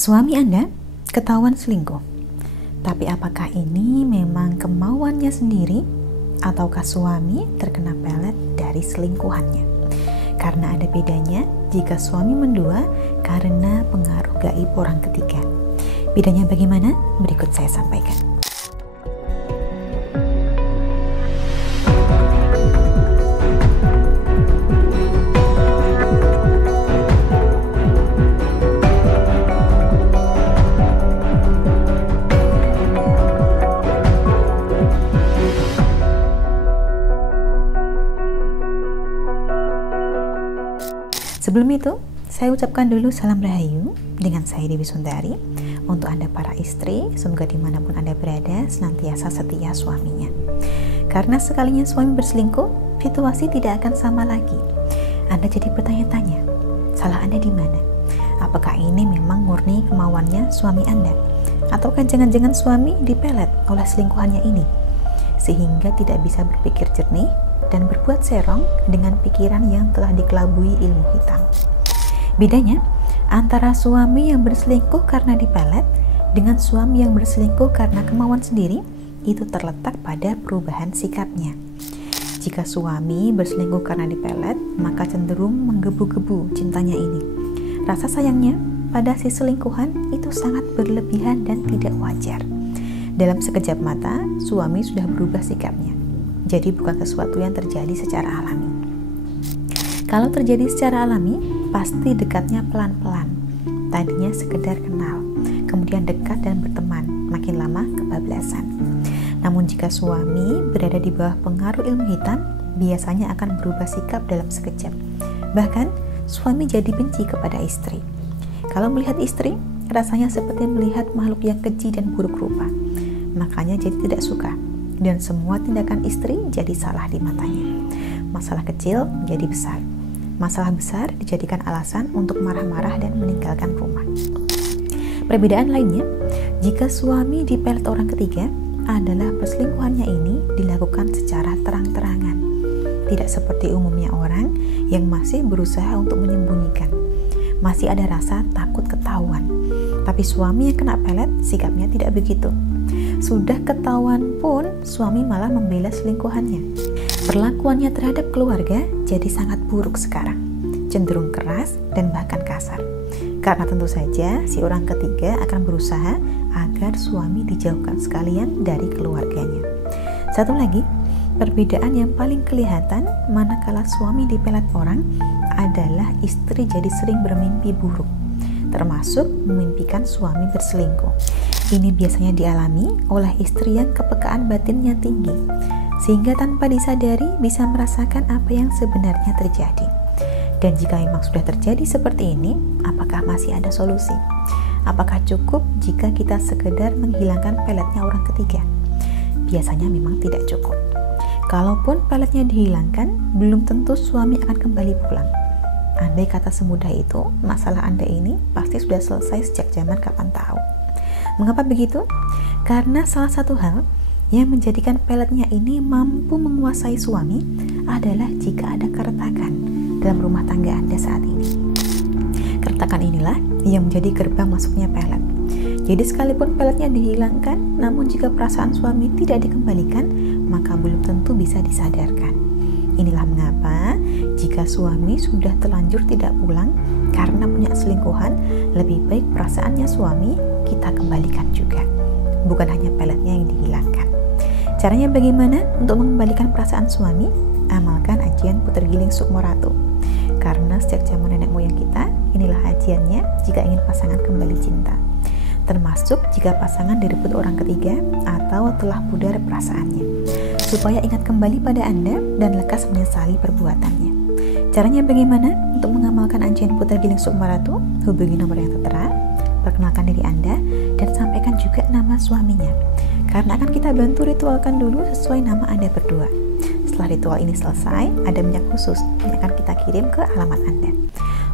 Suami Anda ketahuan selingkuh. Tapi apakah ini memang kemauannya sendiri ataukah suami terkena pelet dari selingkuhannya? Karena ada bedanya jika suami mendua karena pengaruh gaib orang ketiga. Bedanya bagaimana? Berikut saya sampaikan. Sebelum itu, saya ucapkan dulu salam rahayu dengan saya Dewi Sundari. Untuk Anda para istri, semoga dimanapun Anda berada senantiasa setia suaminya. Karena sekalinya suami berselingkuh, situasi tidak akan sama lagi. Anda jadi bertanya-tanya, salah Anda di mana? Apakah ini memang murni kemauannya suami Anda? Ataukah jangan-jangan suami dipelet oleh selingkuhannya ini? Sehingga tidak bisa berpikir jernih dan berbuat serong dengan pikiran yang telah dikelabui ilmu hitam. Bedanya antara suami yang berselingkuh karena dipelet dengan suami yang berselingkuh karena kemauan sendiri itu terletak pada perubahan sikapnya. Jika suami berselingkuh karena dipelet, maka cenderung menggebu-gebu cintanya ini. Rasa sayangnya pada si selingkuhan itu sangat berlebihan dan tidak wajar. Dalam sekejap mata, suami sudah berubah sikapnya. Jadi bukan sesuatu yang terjadi secara alami. Kalau terjadi secara alami, pasti dekatnya pelan-pelan. Tadinya sekedar kenal, kemudian dekat dan berteman, makin lama kebablasan. Namun jika suami berada di bawah pengaruh ilmu hitam, biasanya akan berubah sikap dalam sekejap. Bahkan, suami jadi benci kepada istri. Kalau melihat istri, rasanya seperti melihat makhluk yang keji dan buruk rupa. Makanya jadi tidak suka. Dan semua tindakan istri jadi salah di matanya. Masalah kecil jadi besar. Masalah besar dijadikan alasan untuk marah-marah dan meninggalkan rumah. Perbedaan lainnya, jika suami dipelet orang ketiga, adalah perselingkuhannya ini dilakukan secara terang-terangan. Tidak seperti umumnya orang yang masih berusaha untuk menyembunyikan. Masih ada rasa takut ketahuan. Tapi suami yang kena pelet, sikapnya tidak begitu. Sudah ketahuan pun suami malah membela selingkuhannya. Perlakuannya terhadap keluarga jadi sangat buruk sekarang, cenderung keras dan bahkan kasar. Karena tentu saja si orang ketiga akan berusaha agar suami dijauhkan sekalian dari keluarganya. Satu lagi, perbedaan yang paling kelihatan manakala suami dipelet orang adalah istri jadi sering bermimpi buruk, termasuk memimpikan suami berselingkuh. Ini biasanya dialami oleh istri yang kepekaan batinnya tinggi, sehingga tanpa disadari bisa merasakan apa yang sebenarnya terjadi. Dan jika memang sudah terjadi seperti ini, apakah masih ada solusi? Apakah cukup jika kita sekedar menghilangkan peletnya orang ketiga? Biasanya memang tidak cukup. Kalaupun peletnya dihilangkan, belum tentu suami akan kembali pulang. Andai kata semudah itu, masalah Anda ini pasti sudah selesai sejak zaman kapan tahu. Mengapa begitu? Karena salah satu hal yang menjadikan peletnya ini mampu menguasai suami adalah jika ada keretakan dalam rumah tangga Anda saat ini. Keretakan inilah yang menjadi gerbang masuknya pelet. Jadi sekalipun peletnya dihilangkan, namun jika perasaan suami tidak dikembalikan, maka belum tentu bisa disadarkan. Inilah mengapa jika suami sudah terlanjur tidak pulang karena punya selingkuhan, lebih baik perasaannya suami kita kembalikan juga, bukan hanya peletnya yang dihilangkan. Caranya bagaimana untuk mengembalikan perasaan suami? Amalkan ajian puter giling Sukmo Ratu. Karena sejak zaman nenek moyang kita, inilah ajiannya jika ingin pasangan kembali cinta. Termasuk jika pasangan direbut orang ketiga atau telah pudar perasaannya, supaya ingat kembali pada Anda dan lekas menyesali perbuatannya. Caranya bagaimana untuk mengamalkan ajian puter giling Sukmo Ratu? Hubungi nomor yang tertera, perkenalkan diri Anda, dan sampaikan juga nama suaminya. Karena akan kita bantu ritualkan dulu sesuai nama Anda berdua. Setelah ritual ini selesai, ada minyak khusus yang akan kita kirim ke alamat Anda.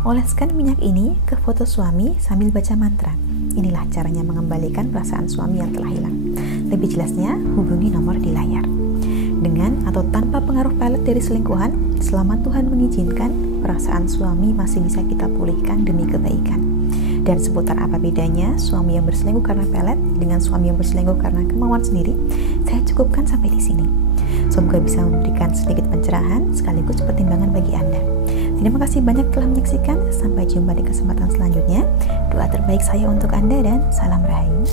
Oleskan minyak ini ke foto suami sambil baca mantra. Inilah caranya mengembalikan perasaan suami yang telah hilang. Lebih jelasnya, hubungi nomor di layar. Dengan atau tanpa pengaruh pelet dari selingkuhan, selama Tuhan mengizinkan, perasaan suami masih bisa kita pulihkan demi kebaikan. dan seputar apa bedanya suami yang berselingkuh karena pelet dengan suami yang berselingkuh karena kemauan sendiri, saya cukupkan sampai di sini. Semoga bisa memberikan sedikit pencerahan sekaligus pertimbangan bagi Anda. Terima kasih banyak telah menyaksikan. Sampai jumpa di kesempatan selanjutnya. Doa terbaik saya untuk Anda dan salam rahayu.